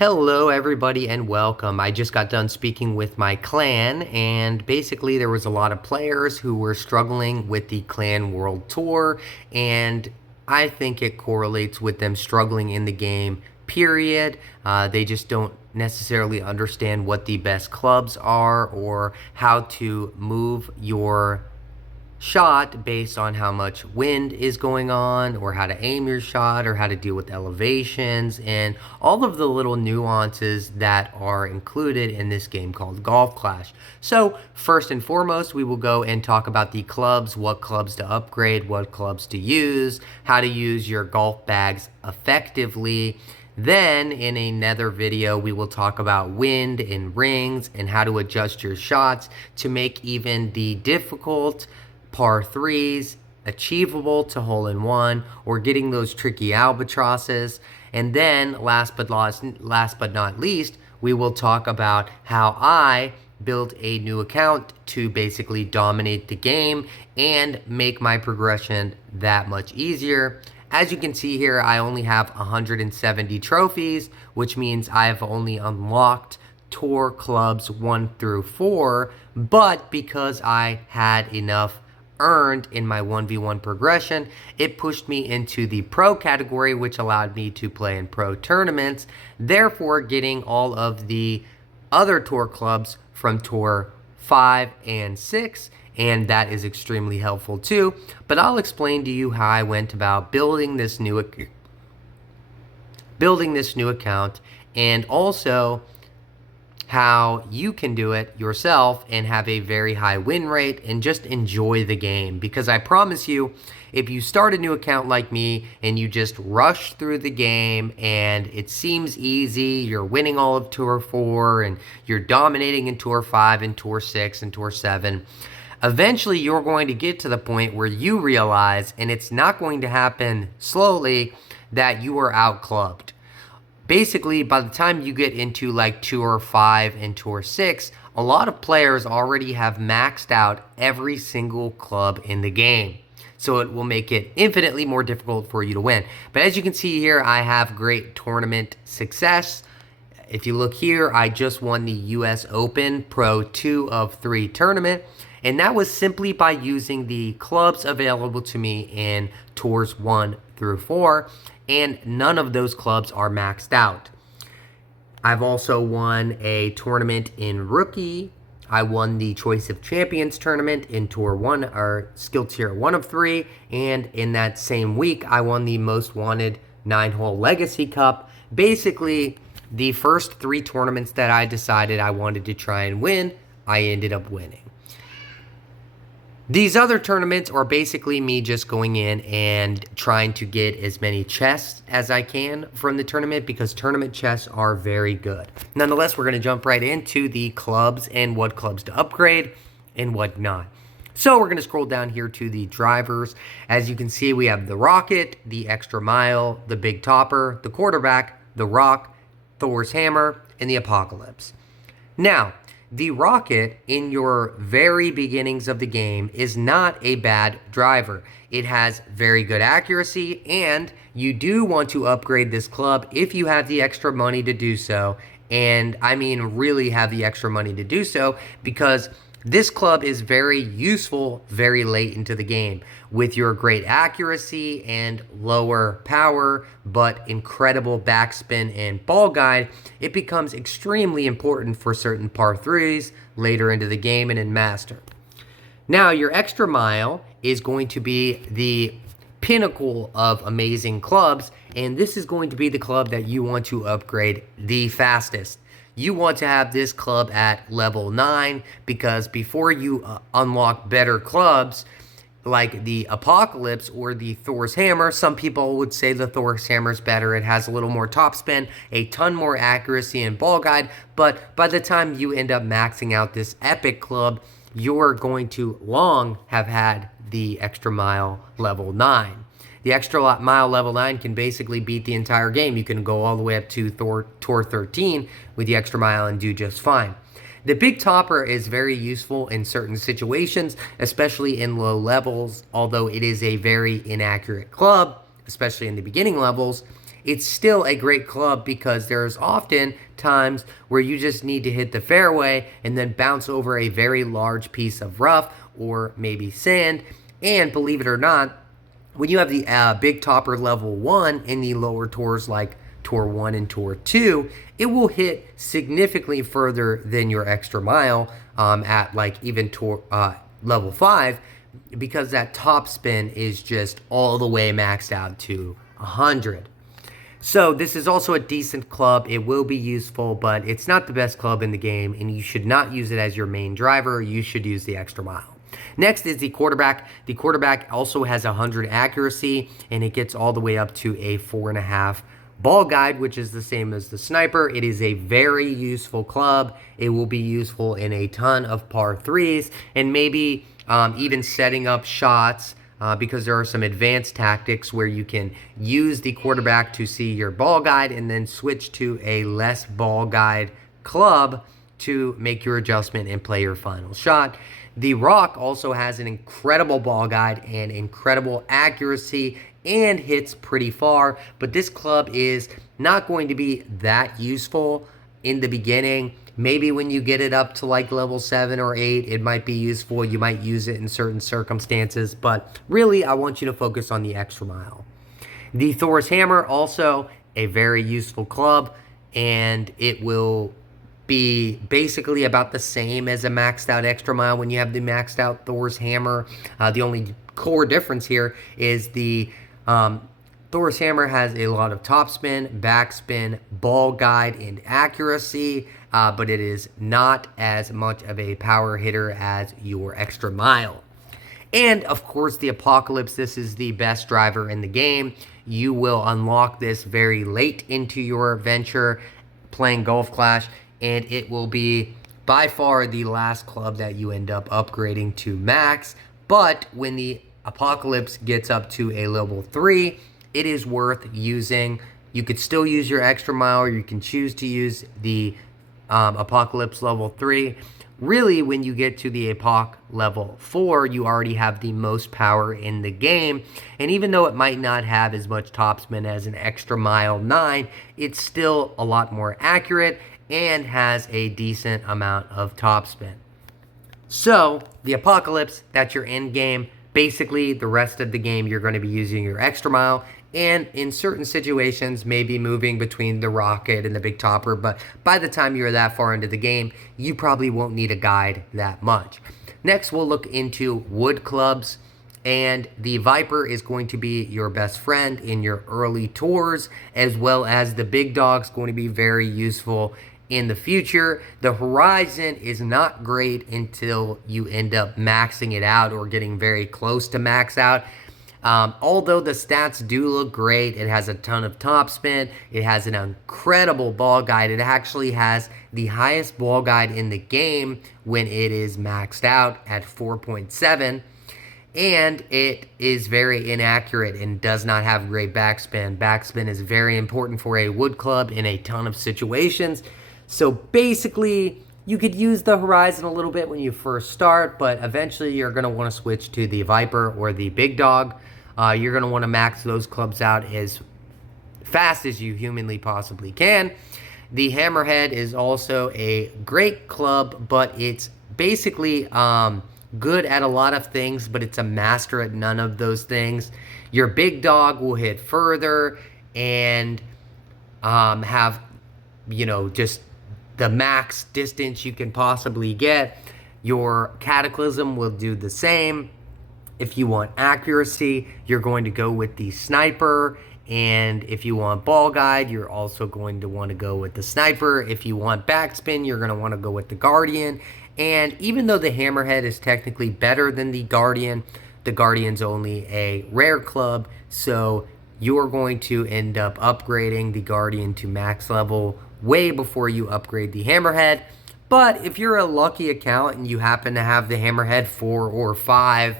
Hello, everybody, and welcome. I just got done speaking with my clan, and basically, there was a lot of players who were struggling with the Clan World Tour, and I think it correlates with them struggling in the game, period. They just don't necessarily understand what the best clubs are or how to move your shot based on how much wind is going on or how to aim your shot or how to deal with elevations and all of the little nuances that are included in this game called Golf Clash. So first and foremost, we will go and talk about the clubs, what clubs to upgrade, what clubs to use, how to use your golf bags effectively. Then in another video, we will talk about wind and rings and how to adjust your shots to make even the difficult par threes achievable to hole in one or getting those tricky albatrosses. And then last but not least, we will talk about how I built a new account to basically dominate the game and make my progression that much easier. As you can see here, I only have 170 trophies, which means I have only unlocked tour clubs 1 through 4, but because I had enough earned in my 1v1 progression, it pushed me into the pro category, which allowed me to play in pro tournaments, therefore getting all of the other tour clubs from tour 5 and 6, and that is extremely helpful too. But I'll explain to you how I went about building this new account, and also how you can do it yourself and have a very high win rate and just enjoy the game. Because I promise you, if you start a new account like me and you just rush through the game and it seems easy, you're winning all of Tour 4 and you're dominating in Tour 5 and Tour 6 and Tour 7, eventually you're going to get to the point where you realize, and it's not going to happen slowly, that you are out-clubbed. Basically, by the time you get into like Tour 5 and Tour 6, a lot of players already have maxed out every single club in the game. So it will make it infinitely more difficult for you to win. But as you can see here, I have great tournament success. If you look here, I just won the US Open Pro 2 of 3 tournament. And that was simply by using the clubs available to me in Tours 1 through 4. And none of those clubs are maxed out. I've also won a tournament in Rookie. I won the Choice of Champions tournament in Tour 1, or Skill Tier 1 of 3. And in that same week, I won the Most Wanted 9-Hole Legacy Cup. Basically, the first 3 tournaments that I decided I wanted to try and win, I ended up winning. These other tournaments are basically me just going in and trying to get as many chests as I can from the tournament, because tournament chests are very good. Nonetheless, we're going to jump right into the clubs and what clubs to upgrade and what not. So we're going to scroll down here to the drivers. As you can see, we have the Rocket, the Extra Mile, the Big Topper, the Quarterback, the Rock, Thor's Hammer, and the Apocalypse. Now, the Rocket, in your very beginnings of the game, is not a bad driver. It has very good accuracy, and you do want to upgrade this club if you have the extra money to do so. And I mean really have the extra money to do so, because this club is very useful very late into the game. With your great accuracy and lower power, but incredible backspin and ball guide, it becomes extremely important for certain par 3s later into the game and in Master. Now, your Extra Mile is going to be the pinnacle of amazing clubs, and this is going to be the club that you want to upgrade the fastest. You want to have this club at level 9, because before you unlock better clubs like the Apocalypse or the Thor's Hammer, some people would say the Thor's Hammer is better. It has a little more topspin, a ton more accuracy and ball guide, but by the time you end up maxing out this epic club, you're going to long have had the Extra Mile level 9. The Extra Mile level 9 can basically beat the entire game. You can go all the way up to Tour 13 with the Extra Mile and do just fine. The Big Topper is very useful in certain situations, especially in low levels, although it is a very inaccurate club, especially in the beginning levels. it's still a great club because there's often times where you just need to hit the fairway and then bounce over a very large piece of rough or maybe sand. And believe it or not, when you have the Big Topper level 1 in the lower tours like Tour 1 and Tour 2, it will hit significantly further than your extra mile at like even tour level 5, because that top spin is just all the way maxed out to 100. So this is also a decent club. It will be useful, but it's not the best club in the game, and you should not use it as your main driver. You should use the extra mile. Next is the quarterback. The quarterback also has 100 accuracy, and it gets all the way up to a 4.5 ball guide, which is the same as the sniper. It is a very useful club. It will be useful in a ton of par 3s, and maybe even setting up shots, because there are some advanced tactics where you can use the quarterback to see your ball guide and then switch to a less ball guide club to make your adjustment and play your final shot. The Rock also has an incredible ball guide and incredible accuracy and hits pretty far, but this club is not going to be that useful in the beginning. Maybe when you get it up to like level 7 or 8, it might be useful. You might use it in certain circumstances, but really I want you to focus on the extra mile. The Thor's Hammer, also a very useful club, and it will be basically about the same as a maxed out extra mile when you have the maxed out Thor's Hammer. The only core difference here is the Thor's Hammer has a lot of topspin, backspin, ball guide, and accuracy, but it is not as much of a power hitter as your extra mile. And of course, the Apocalypse. This is the best driver in the game. You will unlock this very late into your venture playing Golf Clash, and it will be by far the last club that you end up upgrading to max. But when the Apocalypse gets up to a level 3, it is worth using. You could still use your extra mile, or you can choose to use the Apocalypse level 3. Really, when you get to the Apoc level 4, you already have the most power in the game. And even though it might not have as much topspin as an extra mile 9, it's still a lot more accurate and has a decent amount of topspin. So, the Apocalypse, that's your end game. Basically, the rest of the game, you're going to be using your extra mile, and in certain situations, maybe moving between the Rocket and the Big Topper, but by the time you're that far into the game, you probably won't need a guide that much. Next, we'll look into wood clubs, and the Viper is going to be your best friend in your early tours, as well as the Big Dog's going to be very useful in the future. The Horizon is not great until you end up maxing it out or getting very close to max out. Although the stats do look great, it has a ton of topspin, it has an incredible ball guide. It actually has the highest ball guide in the game when it is maxed out at 4.7, and it is very inaccurate and does not have great backspin. Backspin is very important for a wood club in a ton of situations. So basically, you could use the Horizon a little bit when you first start, but eventually you're going to want to switch to the Viper or the Big Dog. You're going to want to max those clubs out as fast as you humanly possibly can. The Hammerhead is also a great club, but it's basically good at a lot of things, but it's a master at none of those things. Your Big Dog will hit further and have, just the max distance you can possibly get. Your Cataclysm will do the same. If you want accuracy, you're going to go with the Sniper. And if you want ball guide, you're also going to want to go with the Sniper. If you want backspin, you're going to want to go with the Guardian. And even though the Hammerhead is technically better than the Guardian's only a rare club. So you're going to end up upgrading the Guardian to max level way before you upgrade the Hammerhead. But if you're a lucky account and you happen to have the Hammerhead 4 or 5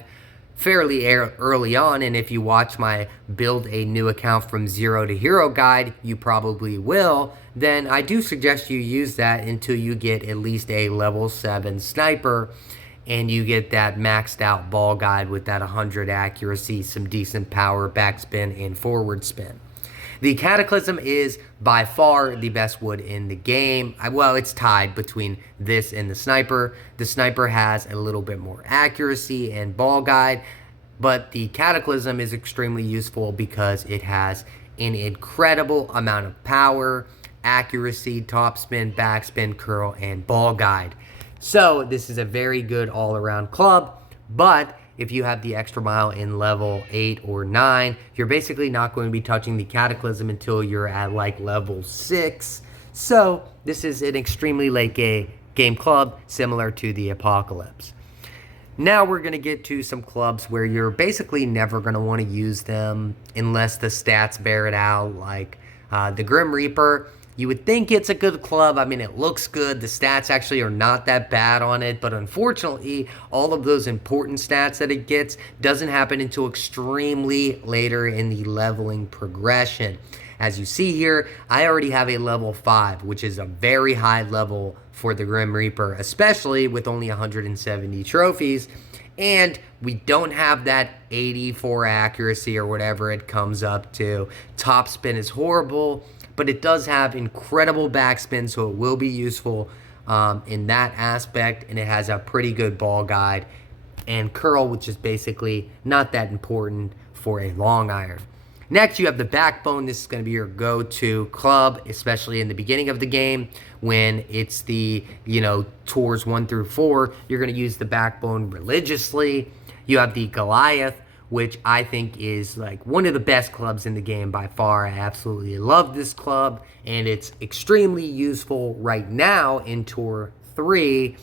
fairly early on, and if you watch my build a new account from zero to hero guide, you probably will, then I do suggest you use that until you get at least a level 7 Sniper and you get that maxed out ball guide with that 100 accuracy, some decent power, backspin, and forward spin. The Cataclysm is by far the best wood in the game. Well, it's tied between this and the Sniper. The Sniper has a little bit more accuracy and ball guide, but the Cataclysm is extremely useful because it has an incredible amount of power, accuracy, topspin, backspin, curl, and ball guide. So this is a very good all-around club, but if you have the extra mile in level 8 or 9, you're basically not going to be touching the Cataclysm until you're at like level 6. So this is an extremely late game club, similar to the Apocalypse. Now we're going to get to some clubs where you're basically never going to want to use them unless the stats bear it out, like the Grim Reaper. You would think it's a good club. I mean, it looks good. The stats actually are not that bad on it, but unfortunately, all of those important stats that it gets doesn't happen until extremely later in the leveling progression. As you see here, I already have a level 5, which is a very high level for the Grim Reaper, especially with only 170 trophies. And we don't have that 84 accuracy or whatever it comes up to. Top spin is horrible, but it does have incredible backspin, so it will be useful in that aspect. And it has a pretty good ball guide and curl, which is basically not that important for a long iron. Next, you have the Backbone. This is going to be your go-to club, especially in the beginning of the game when it's the, tours 1 through 4. You're going to use the Backbone religiously. You have the Goliath, which I think is like one of the best clubs in the game by far. I absolutely love this club, and it's extremely useful right now in Tour 3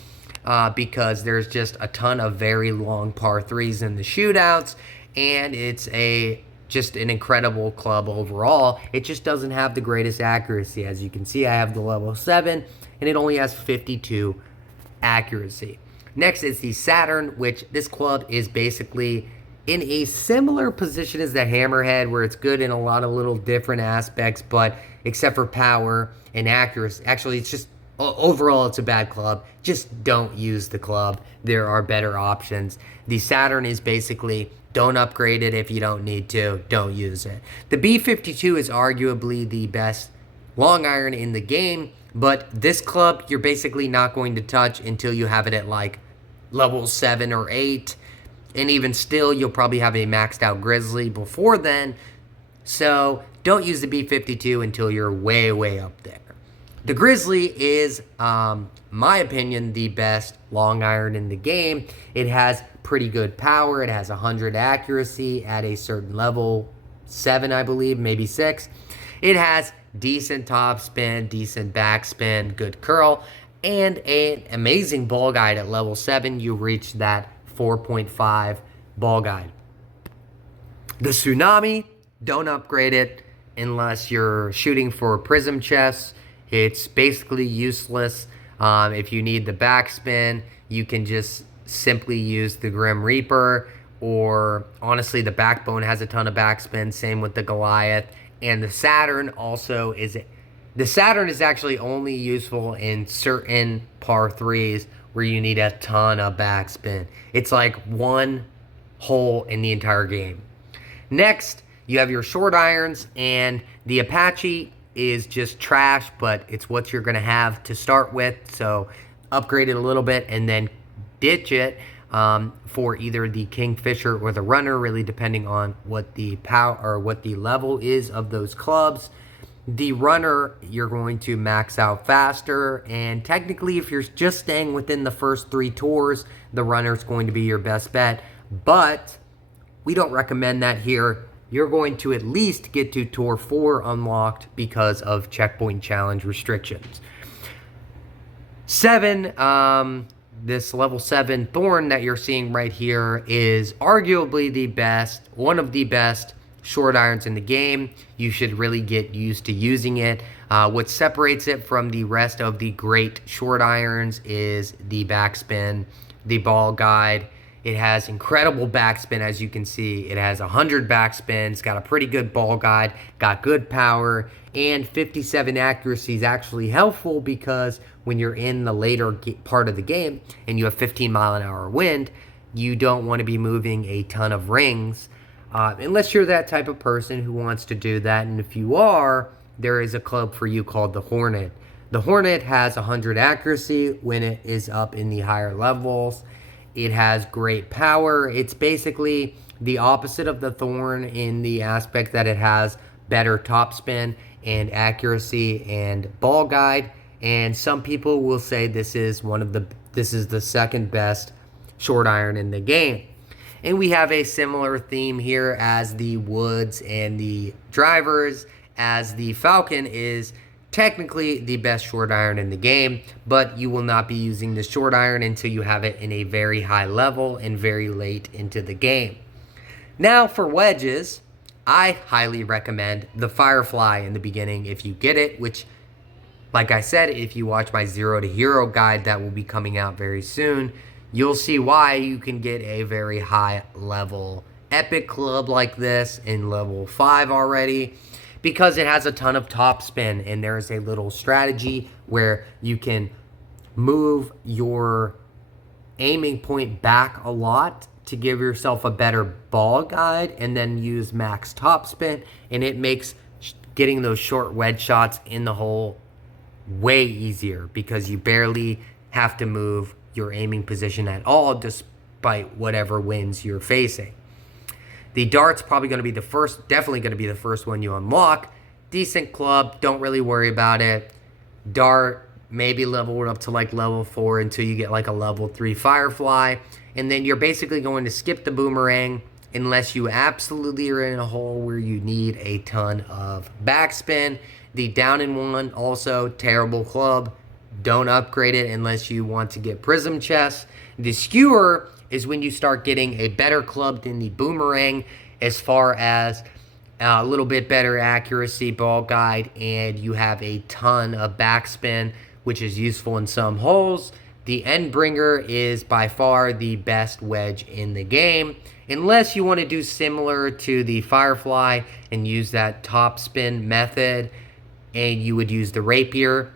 because there's just a ton of very long par 3s in the shootouts, and it's just an incredible club overall. It just doesn't have the greatest accuracy. As you can see, I have the level 7, and it only has 52 accuracy. Next is the Saturn, which this club is basically in a similar position as the Hammerhead, where it's good in a lot of little different aspects, but except for power and accuracy. Actually, it's just, overall, it's a bad club. Just don't use the club. There are better options. The Saturn is basically, don't upgrade it if you don't need to. Don't use it. The B52 is arguably the best long iron in the game, but this club, you're basically not going to touch until you have it at like level 7 or 8. And even still, you'll probably have a maxed out Grizzly before then. So don't use the B52 until you're way, way up there. The Grizzly is, my opinion, the best long iron in the game. It has pretty good power. It has 100 accuracy at a certain level, 7, I believe, maybe 6. It has decent top spin, decent backspin, good curl, and an amazing ball guide at level 7. You reach that 4.5 ball guide. The Tsunami, don't upgrade it unless you're shooting for prism chests. It's basically useless. If you need the backspin, you can just simply use the Grim Reaper, or honestly, the Backbone has a ton of backspin. Same with the Goliath. And the Saturn also is... The Saturn is actually only useful in certain par 3s where you need a ton of backspin. It's like one hole in the entire game. Next, you have your short irons, and the Apache is just trash, but it's what you're going to have to start with. So upgrade it a little bit and then ditch it for either the Kingfisher or the Runner, really depending on what the power or what the level is of those clubs. The Runner, you're going to max out faster, and technically if you're just staying within the first 3 tours, the Runner is going to be your best bet, but we don't recommend that here. You're going to at least get to Tour 4 unlocked because of checkpoint challenge restrictions. 7, this level 7 Thorn that you're seeing right here is arguably the best, one of the best short irons in the game. You should really get used to using it. What separates it from the rest of the great short irons is the backspin, the ball guide. It has incredible backspin, as you can see. It has 100 backspin. It's got a pretty good ball guide, got good power, and 57 accuracy is actually helpful because when you're in the later part of the game and you have 15-mile-an-hour wind, you don't want to be moving a ton of rings unless you're that type of person who wants to do that. And if you are, there is a club for you called the Hornet. The Hornet has 100 accuracy when it is up in the higher levels. It has great power. It's basically the opposite of the Thorn in the aspect that it has better topspin and accuracy and ball guide. And some people will say this is the second best short iron in the game. And we have a similar theme here as the Woods and the Drivers, as the Falcon is technically the best short iron in the game, but you will not be using the short iron until you have it in a very high level and very late into the game. Now for wedges, I highly recommend the Firefly in the beginning if you get it, which, like I said, if you watch my Zero to Hero guide that will be coming out very soon, you'll see why you can get a very high level epic club like this in level 5 already, because it has a ton of topspin, and there's a little strategy where you can move your aiming point back a lot to give yourself a better ball guide, and then use max topspin, and it makes getting those short wedge shots in the hole way easier because you barely have to move your aiming position at all despite whatever winds you're facing. The dart's probably going to be definitely going to be the first one you unlock. Decent club, don't really worry about it. Dart, maybe level it up to like level 4 until you get like a level 3 Firefly. And then you're basically going to skip the boomerang unless you absolutely are in a hole where you need a ton of backspin. The down in one, also terrible club. Don't upgrade it unless you want to get prism chest. The skewer is when you start getting a better club than the boomerang as far as a little bit better accuracy, ball guide, and you have a ton of backspin, which is useful in some holes. The Endbringer is by far the best wedge in the game, unless you want to do similar to the Firefly and use that top spin method, and you would use the Rapier.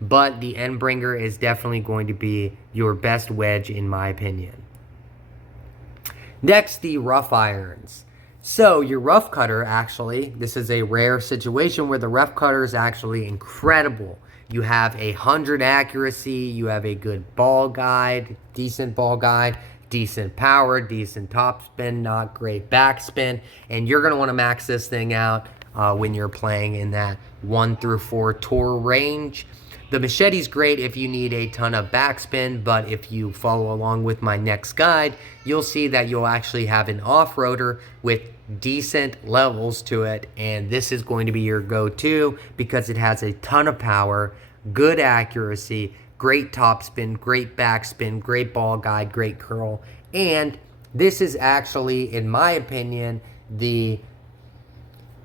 But the Endbringer is definitely going to be your best wedge in my opinion. Next, the rough irons. So your rough cutter, actually, this is a rare situation where the rough cutter is actually incredible. You have 100 accuracy, you have a good ball guide, decent power, decent topspin, not great backspin, and you're going to want to max this thing out when you're playing in that 1 through 4 tour range. The machete's great if you need a ton of backspin, but if you follow along with my next guide, you'll see that you'll actually have an off-roader with decent levels to it, and this is going to be your go-to because it has a ton of power, good accuracy, great topspin, great backspin, great ball guide, great curl, and this is actually, in my opinion, the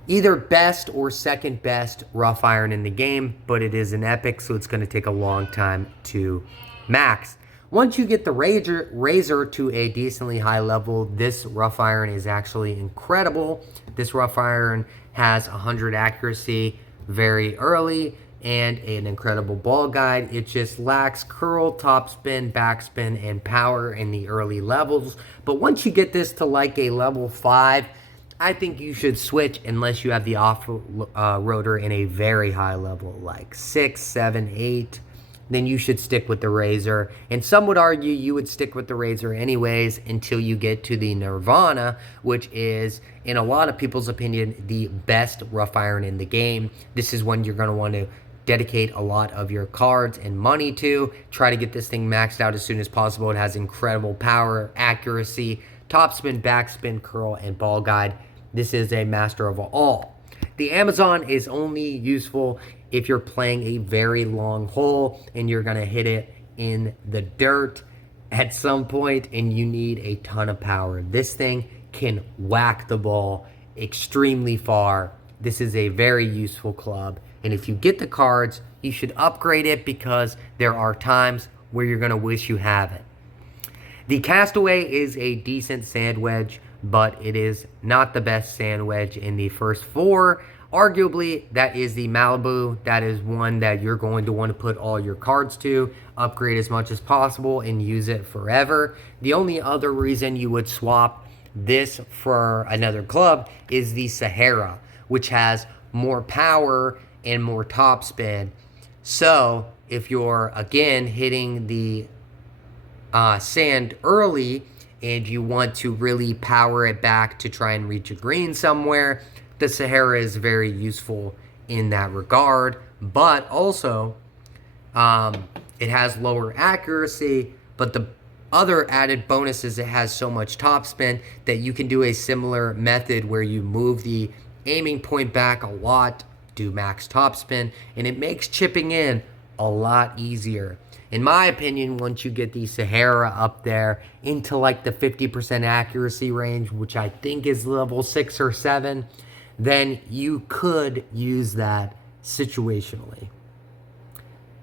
either best or second best rough iron in the game, but it is an epic, so it's going to take a long time to max. Once you get the Razor to a decently high level, this rough iron is actually incredible. This rough iron has 100 accuracy very early and an incredible ball guide. It just lacks curl, topspin, backspin, and power in the early levels. But once you get this to like a level 5, I think you should switch unless you have the off-roader in a very high level, like 6, 7, 8. Then you should stick with the Razor. And some would argue you would stick with the Razor anyways until you get to the Nirvana, which is, in a lot of people's opinion, the best rough iron in the game. This is one you're going to want to dedicate a lot of your cards and money to. Try to get this thing maxed out as soon as possible. It has incredible power, accuracy, topspin, backspin, curl, and ball guide. This is a master of all. The Amazon is only useful if you're playing a very long hole and you're going to hit it in the dirt at some point and you need a ton of power. This thing can whack the ball extremely far. This is a very useful club. And if you get the cards, you should upgrade it because there are times where you're going to wish you have it. The Castaway is a decent sand wedge, but it is not the best sand wedge in the first 4. Arguably, that is the Malibu. That is one that you're going to want to put all your cards to, upgrade as much as possible, and use it forever. The only other reason you would swap this for another club is the Sahara, which has more power and more topspin. So if you're, again, hitting the sand early and you want to really power it back to try and reach a green somewhere, the Sahara is very useful in that regard. But also, it has lower accuracy, but the other added bonus is it has so much topspin that you can do a similar method where you move the aiming point back a lot, do max topspin, and it makes chipping in a lot easier. In my opinion, once you get the Sahara up there into like the 50% accuracy range, which I think is level 6 or 7, then you could use that situationally.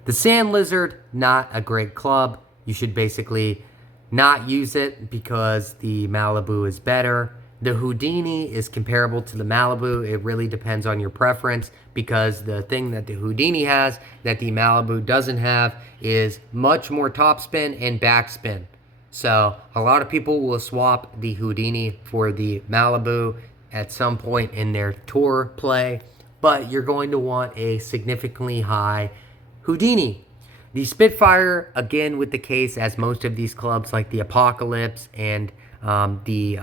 The Sand Lizard, not a great club. You should basically not use it because the Malibu is better. The Houdini is comparable to the Malibu. It really depends on your preference because the thing that the Houdini has that the Malibu doesn't have is much more topspin and backspin. So a lot of people will swap the Houdini for the Malibu at some point in their tour play, but you're going to want a significantly high Houdini. The Spitfire, again with the case as most of these clubs like the Apocalypse and the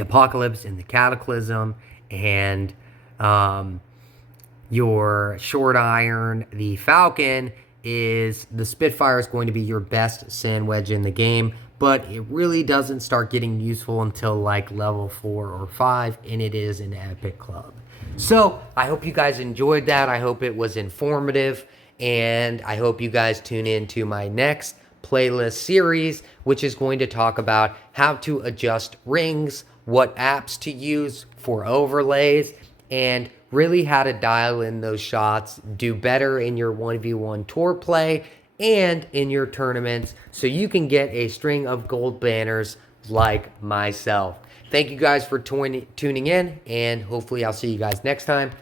Apocalypse and the Cataclysm and your short iron, the Falcon, is the Spitfire is going to be your best sand wedge in the game, but it really doesn't start getting useful until like level 4 or 5, and it is an epic club. So I hope you guys enjoyed that. I hope it was informative, and I hope you guys tune in to my next playlist series, which is going to talk about how to adjust rings, what apps to use for overlays, and really how to dial in those shots, do better in your 1v1 tour play and in your tournaments so you can get a string of gold banners like myself. Thank you guys for tuning in, and hopefully I'll see you guys next time.